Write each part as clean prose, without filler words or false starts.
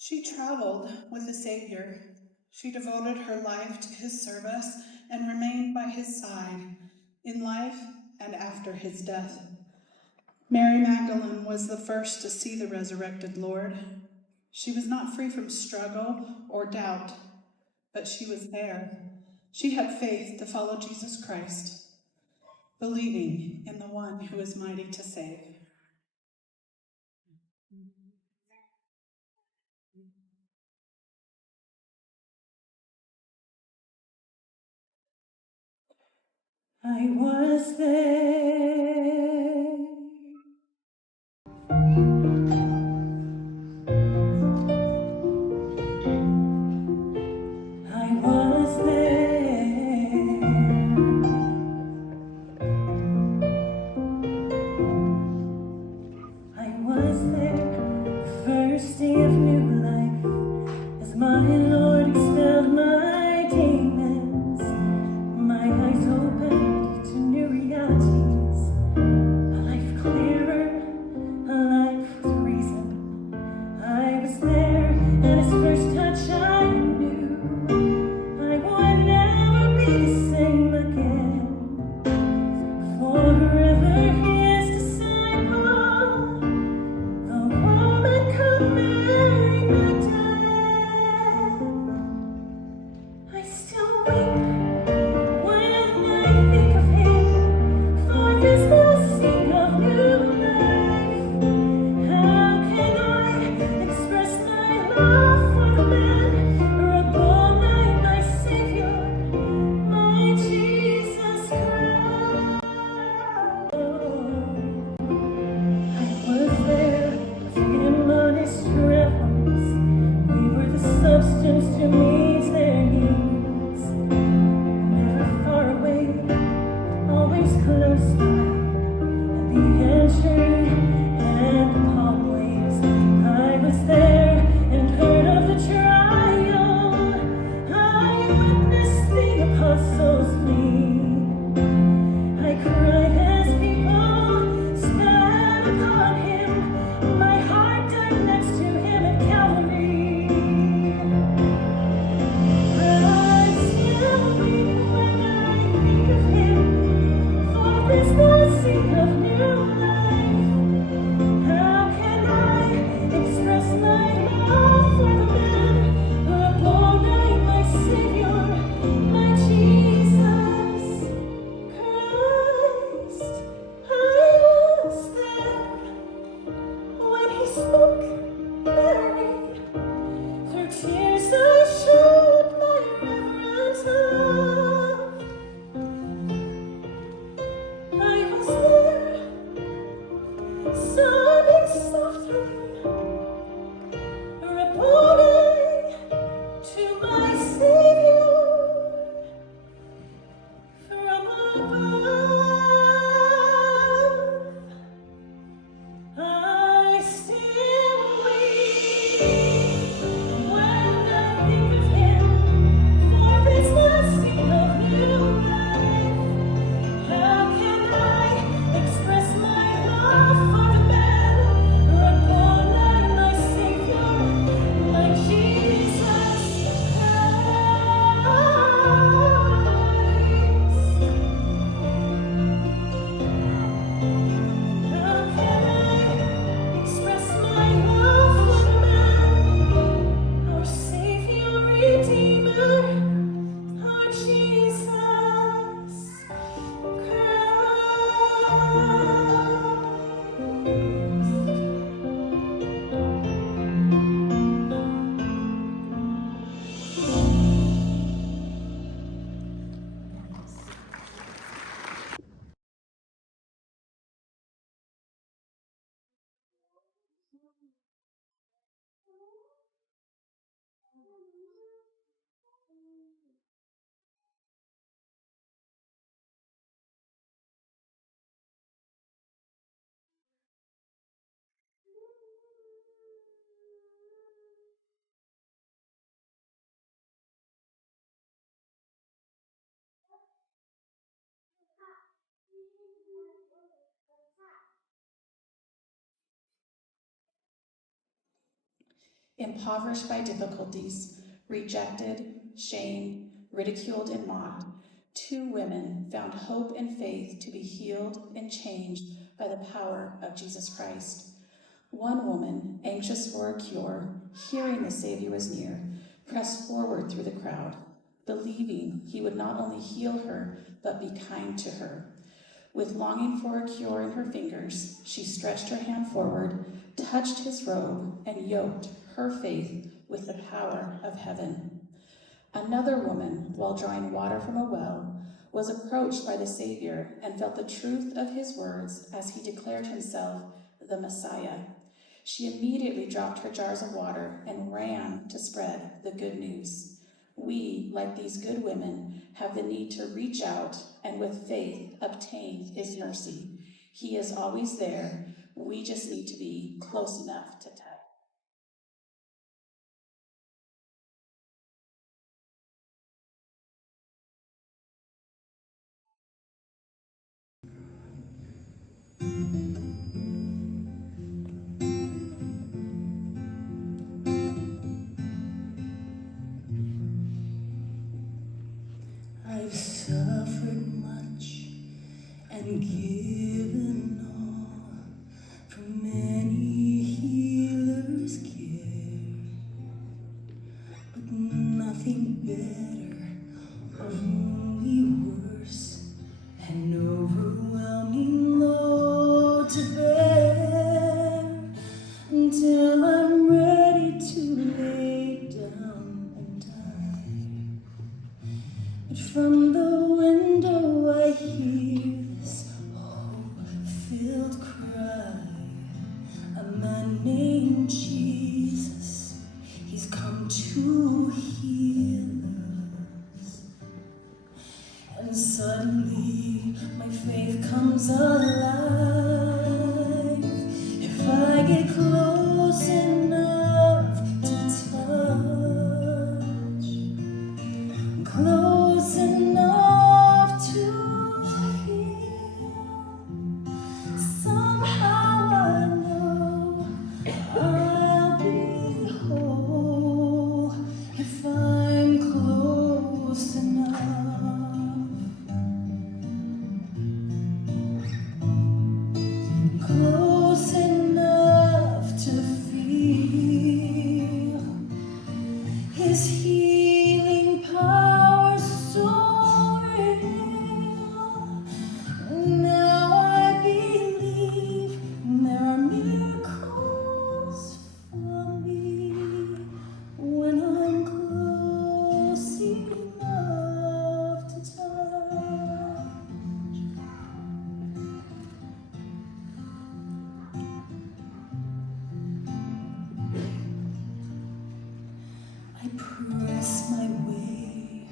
She traveled with the Savior. She devoted her life to his service and remained by his side in life and after his death. Mary Magdalene was the first to see the resurrected Lord. She was not free from struggle or doubt, but she was there. She had faith to follow Jesus Christ, believing in the one who is mighty to save. I was there. I was there. I was there the first day of new life as my Lord expelled my demons. My eyes opened to new realities, a life clearer, a life with reason. I was there at his first touch. I knew I would never be the same again. Forever his disciple, the woman could marry my dad. I still weep when I think of him, for this blessing of new life. How can I Impoverished by difficulties, rejected, shamed, ridiculed, and mocked, 2 women found hope and faith to be healed and changed by the power of Jesus Christ. One woman, anxious for a cure, hearing the Savior was near, pressed forward through the crowd, believing he would not only heal her, but be kind to her. With longing for a cure in her fingers, she stretched her hand forward, touched his robe, and yoked her faith with the power of heaven. Another woman, while drawing water from a well, was approached by the Savior and felt the truth of his words as he declared himself the Messiah. She immediately dropped her jars of water and ran to spread the good news. We, like these good women, have the need to reach out and with faith obtain his mercy. He is always there. We just need to be close enough to touch. I've suffered much and given all from many healers' care, but nothing better, only worse, an overwhelming load to bear, until I'm ready to lay down and die. But from the window I hear this hope-filled cry. A man named Jesus, he's come to heal us. And suddenly my faith comes alive. If I get close enough to touch, close enough to heal, somehow I know I'll be whole if I'm close enough, close enough to feel his healing power so real. Now I believe there are miracles for me when I'm close enough to touch. I press my way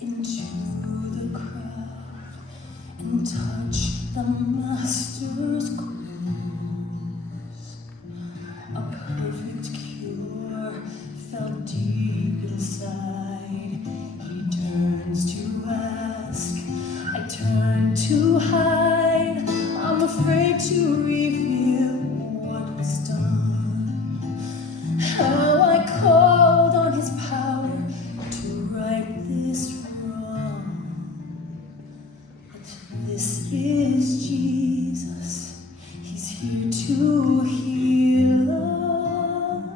into the crowd and touch the Master's clothes. A perfect cure felt deep inside. He turns to ask, I turn to hide. I'm afraid to reveal what was done, how I called on his power to right this wrong. But this is Jesus, he's here to heal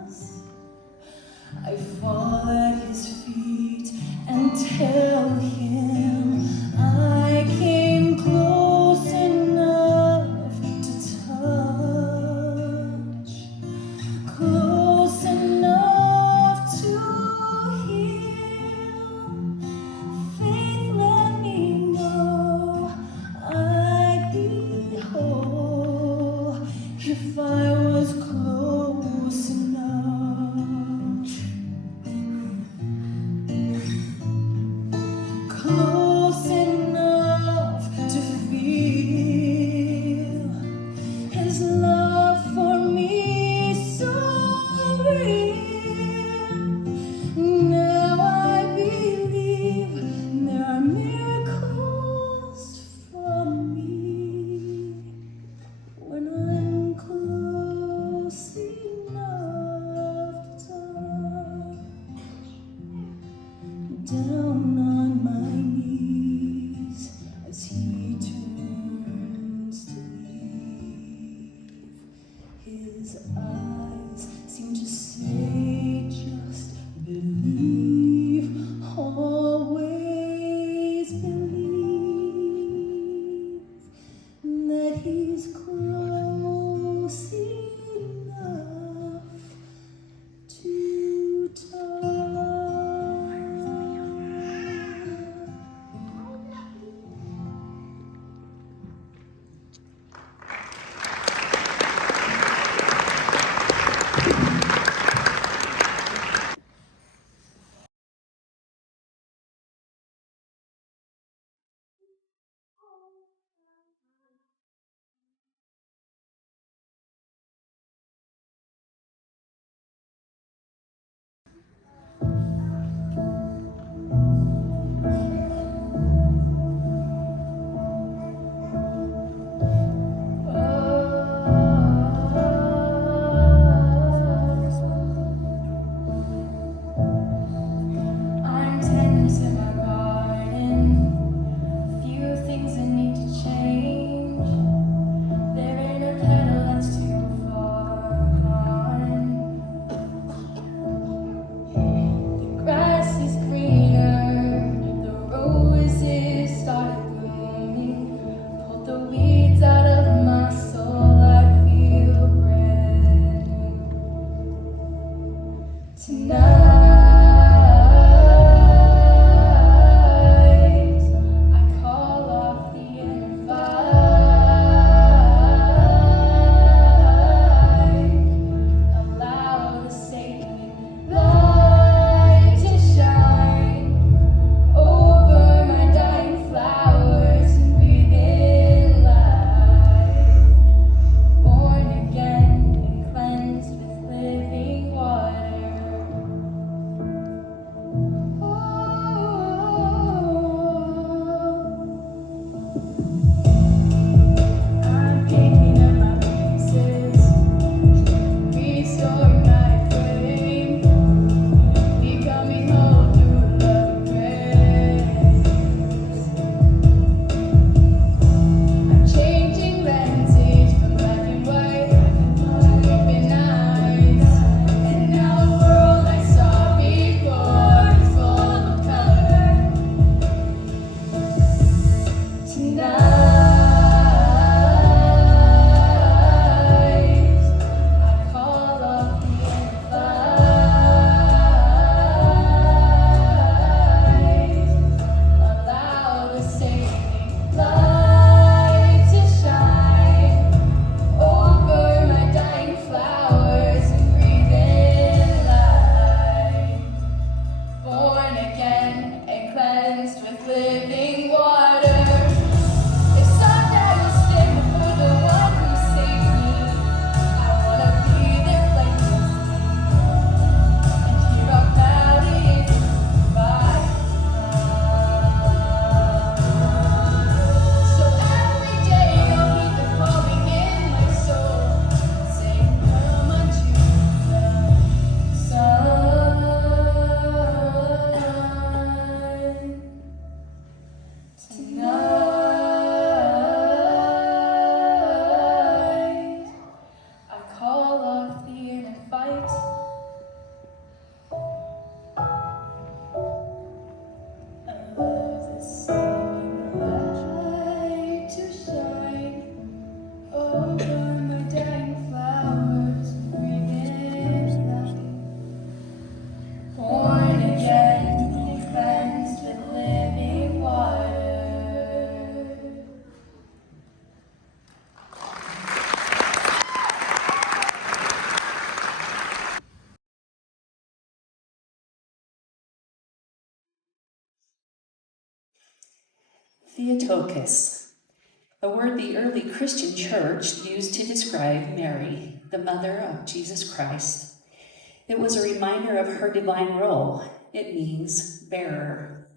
us. I fall at his feet and tell him I came close enough to touch, close enough to heal. Faith let me know I'd be whole if I was close enough. down on my knees as he turns to leave. His eyes seem to say, just believe, always believe that he's close enough to touch. I'm tending my garden. Few things that need to change. There ain't a petal that's too far gone. The grass is greener, the roses started blooming. Pulled the weeds out of my soul, I feel brand new. Tonight, I call off the inner fight. Allow the sacred light to shine over my dying flowers and breathe in life. Born again and cleansed with living water. I'm picking up my pieces, restoring my footing, becoming whole through love and grace. I'm changing lenses from black and white to open eyes, and now the world I saw before is full of color. Tonight, I call off the inner fight. Allow the sacred light to shine over my dying flowers and breathe in life. Born again and cleansed with living water. If someday will stand before the one who saved me, I wanna be their places and hear our valleys by So every day I'll hear the calling in my soul, saying, "Come unto the sun." Tonight, I call off the inner fight. Allow the saving light to shine over my dying flowers and breathe in life. Born again and cleansed with living water. Theotokos, a word the early Christian church used to describe Mary, the mother of Jesus Christ. It was a reminder of her divine role. It means bearer.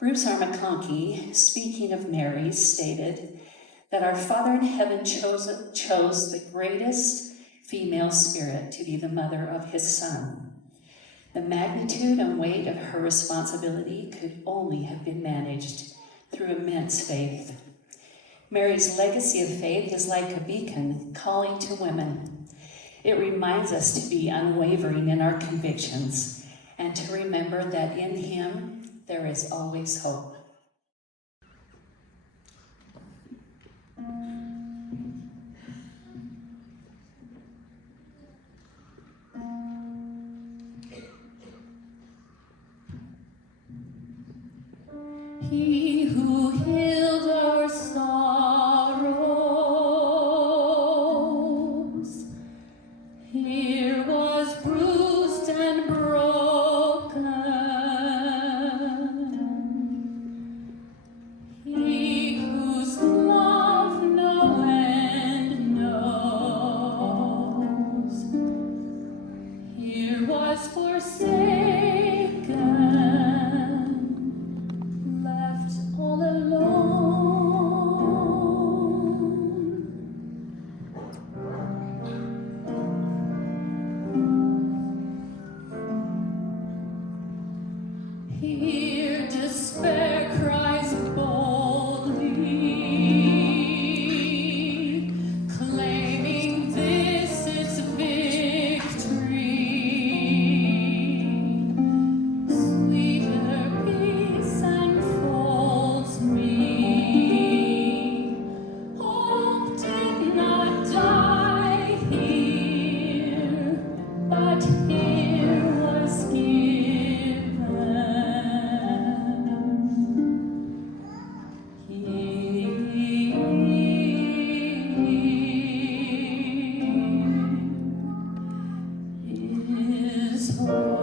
Bruce R. McConkie, speaking of Mary, stated that our Father in heaven chose the greatest female spirit to be the mother of his Son. The magnitude and weight of her responsibility could only have been managed through immense faith. Mary's legacy of faith is like a beacon calling to women. It reminds us to be unwavering in our convictions and to remember that in Him there is always hope. He who healed our sorrows, here was bruised and broken. He whose love no end knows, here was forsaken, left all alone. Here despair cries boldly, claiming this its victory. Sweeter peace enfolds me. Hope did not die here, but here was given. Here is hope.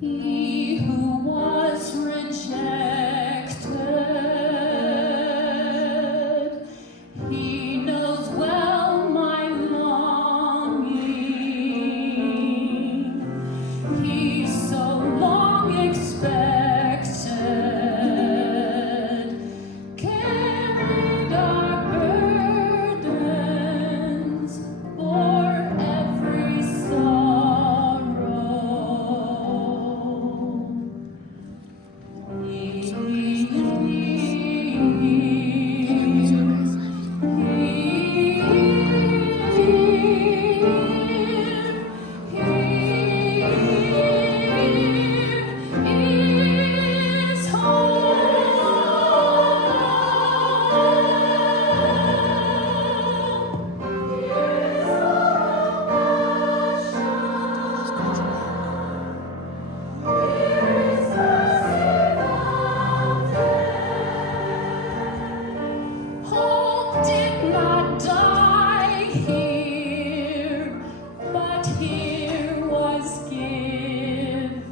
He who was rejected, he knows well my longing. He so long expected, carried our burdens, bore every sorrow. Hope did not die here, but here was given.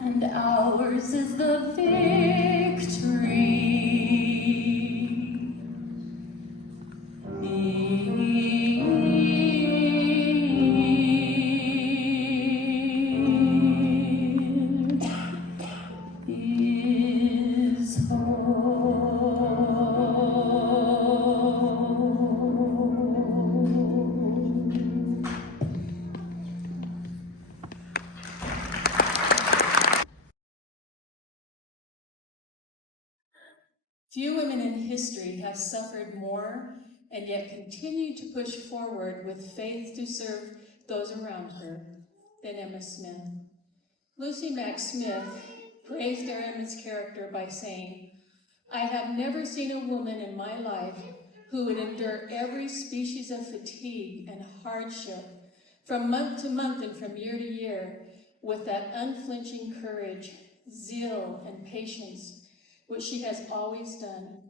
And ours is the victory. Is hope. Few women in history have suffered more and yet continued to push forward with faith to serve those around her than Emma Smith. Lucy Mack Smith praised their Emma's character by saying, "I have never seen a woman in my life who would endure every species of fatigue and hardship from month to month and from year to year with that unflinching courage, zeal, and patience what she has always done.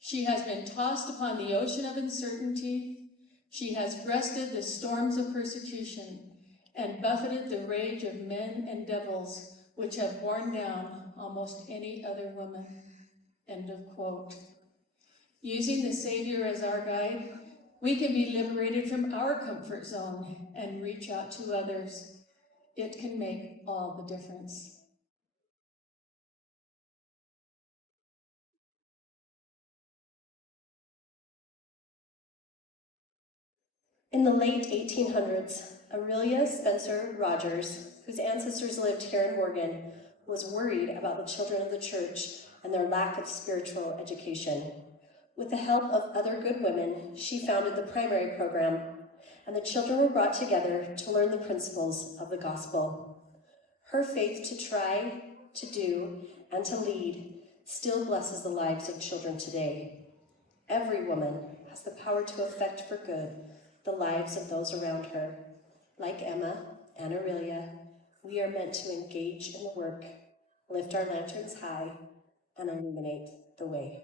She has been tossed upon the ocean of uncertainty. She has breasted the storms of persecution and buffeted the rage of men and devils, which have worn down almost any other woman. End of quote. Using the Savior as our guide, we can be liberated from our comfort zone and reach out to others. It can make all the difference. In the late 1800s, Aurelia Spencer Rogers, whose ancestors lived here in Oregon, was worried about the children of the church and their lack of spiritual education. With the help of other good women, she founded the primary program, and the children were brought together to learn the principles of the gospel. Her faith to try, to do, and to lead still blesses the lives of children today. Every woman has the power to affect for good the lives of those around her. Like Emma and Aurelia, we are meant to engage in the work, lift our lanterns high, and illuminate the way.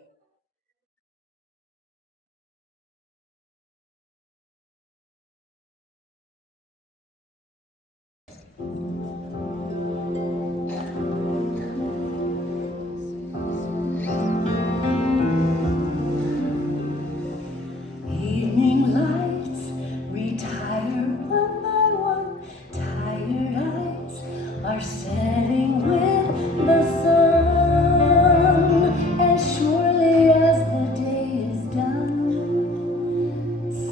Evening lights retire one by one. Tired eyes are setting with the sun. As surely as the day is done,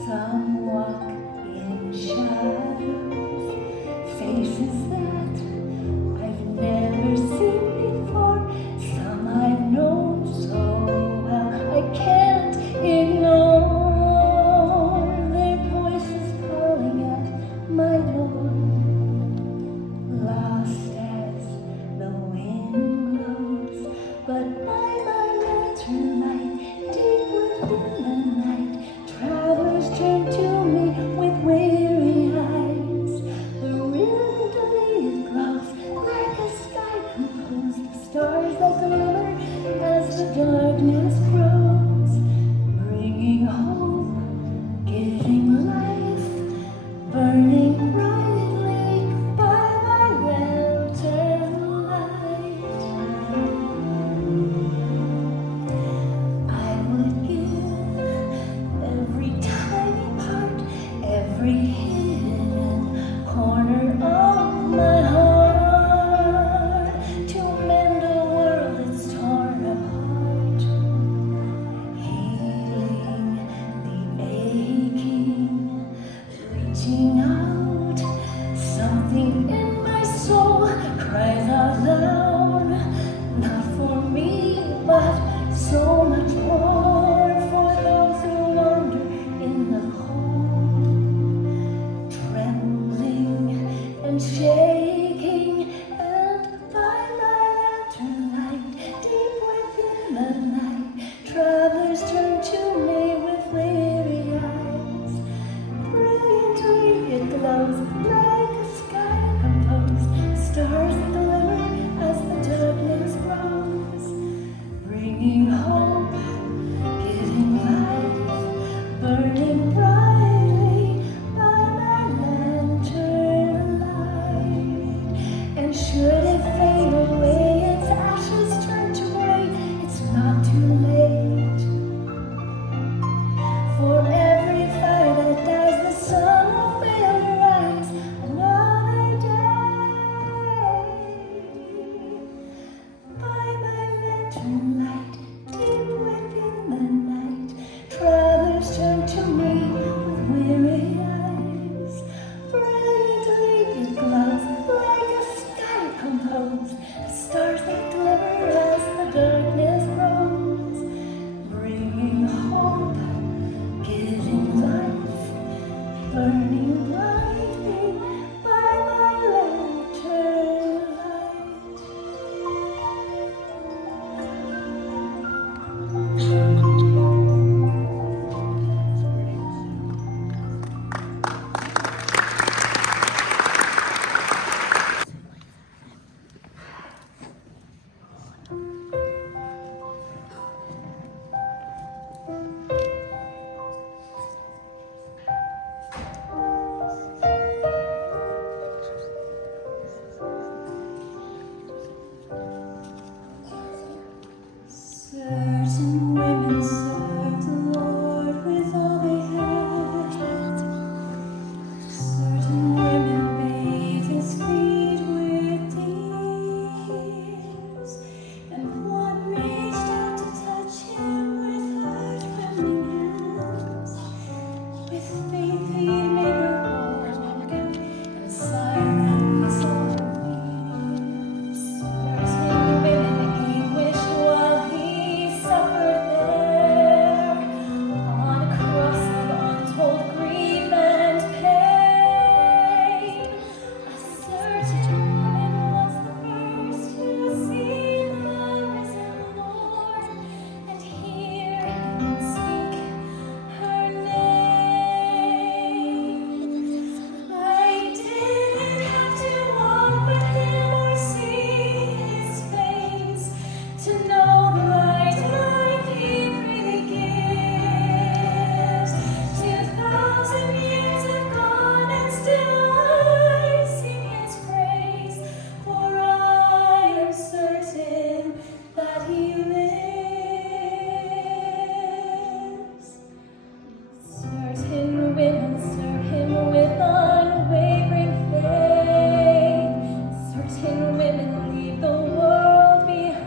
some walk in shadows, faces that I've never seen before. Some I've known so well I can't ignore their voices calling at my door. Lost as the wind blows, but by my lantern light, deep within the night, travelers turn to me with weary eyes. The rhythm deleted glows like a sky composed of stars that glimmer as the darkness grows, bringing hope, giving life, burning brightly by my lantern light. I would give every tiny part, every hidden corner of my heart to mend a world that's torn apart, healing the aching, reaching out. Something in my soul cries out loud, not for me, but so much more for those who wander in the cold, trembling and shaking. And by my lantern light, deep within the night, travelers turn to me with weary eyes. Brilliantly it glows like a sky composed of stars that glimmer as the darkness grows, bringing hope, giving life, burning brightly by my lantern light. And should it fade away, its ashes turn to gray, it's not too late. For every fire that dies, the sun will fail to rise another day. By my lantern light, deep within the night, travelers turn to me with weary eyes. Brilliantly it glows like a sky composed of stars that glimmer as the darkness grows, bringing hope, giving life, burning brightly by my lantern light. Certain women served the Lord with all they had. Certain women bathed his feet with tears, and one reached out to touch him with her trembling hands. With faith he made her whole, and sighed that whistle her peace. Certain women anguished while he suffered there, on a cross of untold grief and pain. A certain woman was the first to see the risen Lord, and hear him speak her name. I didn't have to walk with him or see his face to know the light life he freely gives. 2,000 years have gone and still I sing his praise, for I am certain that he lives. Certain women serve him with unwavering faith. Certain women leave the world behind.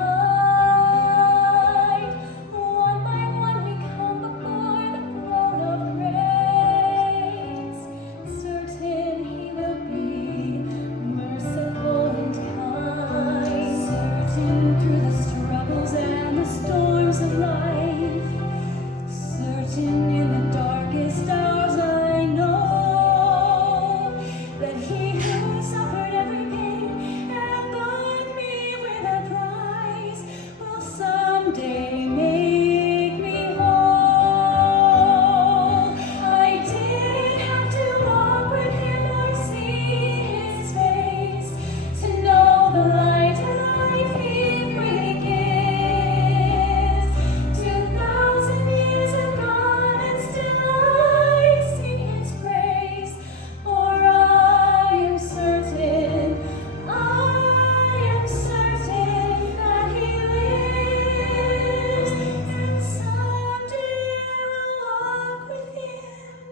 One by one we come before the throne of grace. Certain he will be merciful and kind. Certain through the struggles and the storms of life. Certain in the darkest hours I know that he who suffered every pain and bought me with a price will someday make me whole. I didn't have to walk with him or see his face to know the light life he freely gives. 2,000 years have gone and still I sing his praise, for I am certain that he lives, and someday I will walk with him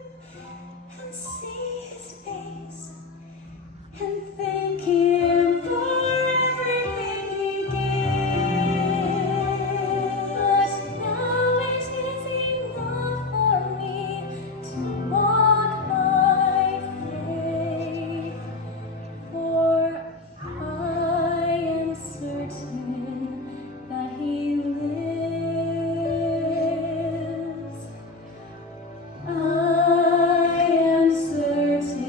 and see his face and thank him for everything he gives. But now it is enough for me to walk by faith, for I am certain that he lives. I am certain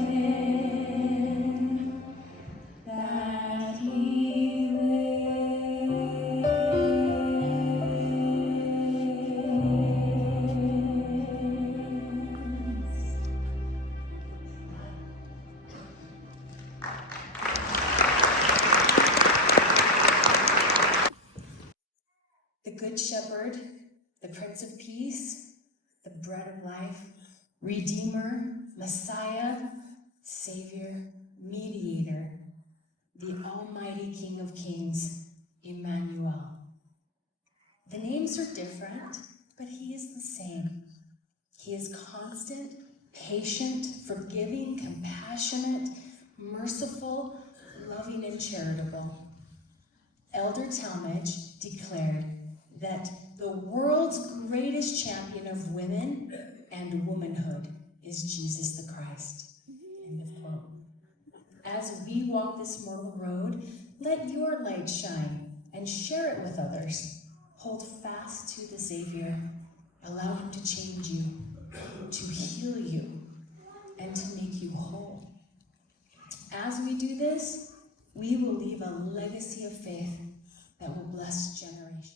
that he lives. The Good Shepherd, the Prince of Peace, the Bread of Life, Redeemer, Messiah, Savior, Mediator, the Almighty King of Kings, Emmanuel. The names are different, but he is the same. He is constant, patient, forgiving, compassionate, merciful, loving, and charitable. Elder Talmage declared that the world's greatest champion of women and womanhood is Jesus the Christ. End of quote. As we walk this mortal road, let your light shine and share it with others. Hold fast to the Savior. Allow him to change you, to heal you, and to make you whole. As we do this, we will leave a legacy of faith that will bless generations.